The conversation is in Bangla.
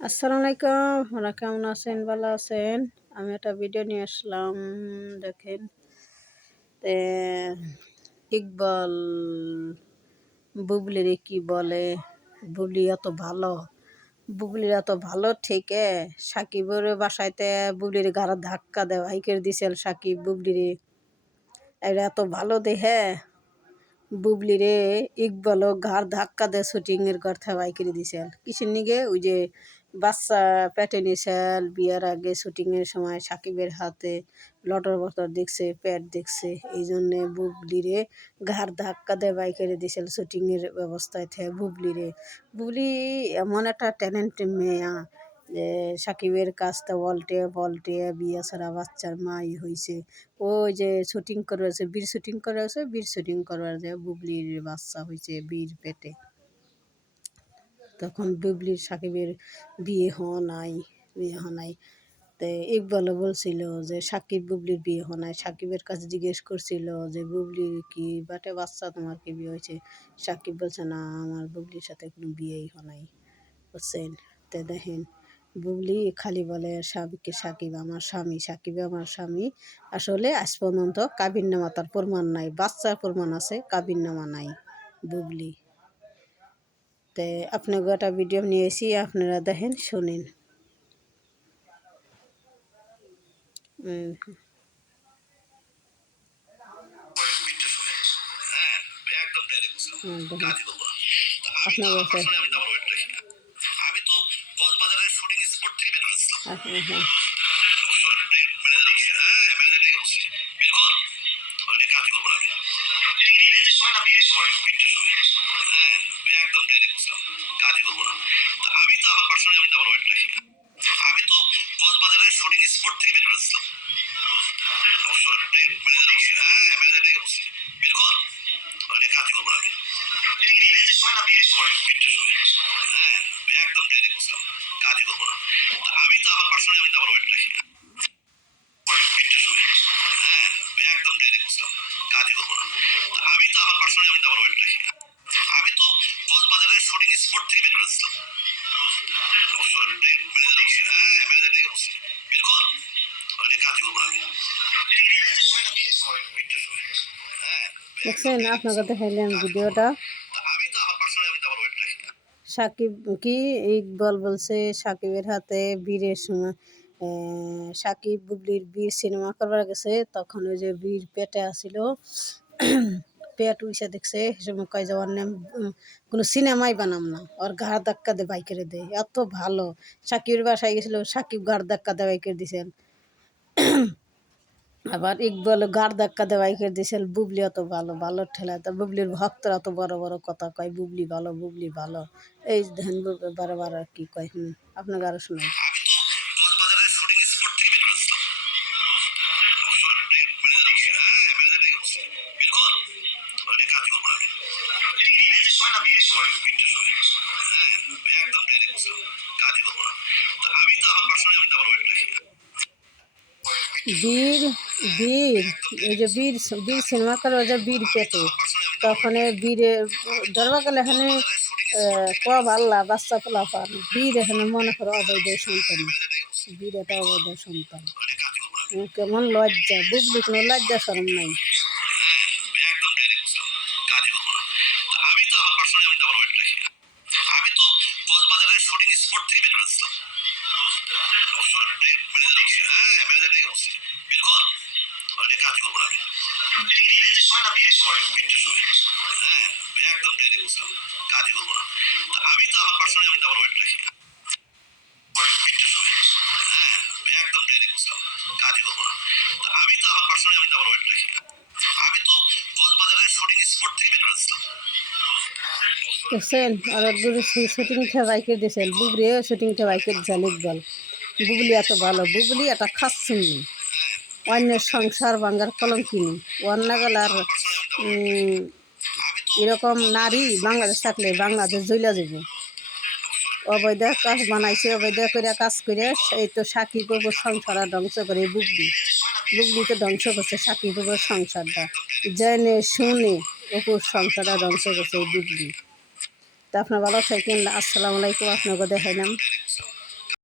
আসসালামু আলাইকুম, ওরা কেমন আছেন? ভালো আছেন? আমি একটা ভিডিও নিয়ে আসলাম। দেখেন, তে ইকবাল বুবলিরে কি বলে? বুবলি এত ভালো, বুবলির এত ভালো থেকে সাকিবের বাসাইতে বুবলির গাড়া ধাক্কা দেয় হাইকের দিছিল সাকিব বুবলিরে। এরা এত ভালো দেহে বুবলিরে ইকবালও ঘাড় ধাক্কা দেয় শুটিংয়ের ঘর থেকে বাই করে দিছিল কিসের নিগে? ওই যে বাচ্চা পেটে নিছিল বিয়ের আগে শুটিংয়ের সময় সাকিবের হাতে লটর বটর দেখছে, পেট দেখছে, এই জন্যে বুবলিরে ঘাড় ধাক্কা দেয় বাই করে দিছিল শুটিংয়ের ব্যবস্থায় থেকে বুবলিরে। বুবলি এমন একটা ট্যালেন্ট মেয়া যে সাকিবের কাজটা বলটে বলটে বিয়ে ছাড়া বাচ্চার মাই হয়েছে। ওই যে শুটিং করে আছে, বীর শুটিং করে আছে, বীর শুটিং করবার যে বুবলির বাচ্চা হয়েছে বীর পেটে। তখন বুবলির সাকিবের বিয়ে হওয়া নাই। তো ইকবালও বলছিল যে সাকিব বুবলির বিয়ে হওয়া নাই। সাকিবের কাছে জিজ্ঞেস করছিল যে বুবলির কি বাটে বাচ্চা, তোমার কি বিয়ে হয়েছে? সাকিব বলছে না, আমার বুবলির সাথে কোনো বিয়েই হয় নাই, বুঝছেন? তো দেখেন, বুবলি খালি বলে সাকিবকে সাকিব আমার স্বামী, সাকিব আমার স্বামী। আসলে আজ পর্যন্ত কাবিননামা তার প্রমাণ নাই, বাচ্চার প্রমাণ আছে, কাবিননামা নাই বুবলি। তো আপনাকে একটা ভিডিও নিয়েছি, আপনারা দেখেন, শোনেন। আপনার বাসায় আমি তো কক্সবাজারের শুটিং স্পট থেকে বের করেছিলাম। আমি তো কক্সবাজারের শুটিং স্পট থেকে বের করেছিলাম। কাজ করবো না, একদম ডাইরেক্ট বুঝলাম, কাজই করবো না। আমি তো আমার পার্সোনালি আমি তো আমার ওয়েট রাখি না, একদম ডাইরেক্ট বুঝলাম, কাজই করবো না। আমি তো আমার পার্সোনালি আমি তো আমার ওয়েট রাখি না। আমি তো কক্সবাজারের শুটিং স্পট থেকে বের করেছিলাম। ম্যানেজার থেকে বলছি বের কর, কাজ করবো না। দেখছেন, আপনাকে দেখাইলাম ভিডিওটা। সাকিব কি ইকবাল বলছে সাকিবের হাতে বীরের সময় সাকিব বুবলির বীর সিনেমা করবার গেছে, তখন ওই যে বীর পেটে আসিল, পেট উইসা দেখছে, সময় কয় যাওয়ার নাম কোনো সিনেমাই বানাম না, ওর ঘাড় ধাক্কা দে বাইকেরে দেয়, এত ভালো। সাকিবের বাসায় গেছিল, সাকিব ঘাড় ধাক্কা দে বাইকের দিছেন। আবার ইকবাল গাড় ধাক্কা দিয়ে বাইকের দিয়েছিল। বুবলি অত ভালো, ভালো ঠেলায়, তা বুবলির ভক্তরা অত বড় বড় কথা কয়, বুবলি ভালো, বুবলি ভালো। এই ধ্যান বারবার আর কি কয়, আপনাকে আরো শোনাই। বীর বীর ওই যে বীর বীর সিনেমা করে ওই যে বীর পেটে, তখন বীরে ধরবা গেলে এখানে কব আল্লাহ বাচ্চা পোলা পান, বীর এখানে মনে করো অবৈধ সন্তান, বীর এটা অবৈধ সন্তান। কেমন লজ্জা, বুবলি কোনো লজ্জা শরম নাই। দেখছেন, আর শুটিং থেকে বাইকে দিয়েছেন, বুবলিও শুটিং থেকে বাইকে দিয়েছেন ইকবাল। বুবলি এত ভালো, বুবলি একটা খাচ্ছুনি, অন্যের সংসার ভাঙ্গার কলঙ্কিনি, অন্য গেলার এরকম নারী বাংলাদেশ থাকলে বাংলাদেশ জ্বলা যাব। অবৈধ কাজ বানাইছে, অবৈধ করে কাজ করে এই তো সাকিব বাবুর সংসার ধ্বংস করে বুবলি। বুবলি তো ধ্বংস করছে সাকিব বাবুর সংসারটা, জেনে শুনে অপুর সংসারটা ধ্বংস করছে এই বুবলি। তা আপনার ভালো থাকেন, আসসালামু আলাইকুম, আপনাকে দেখাইলাম।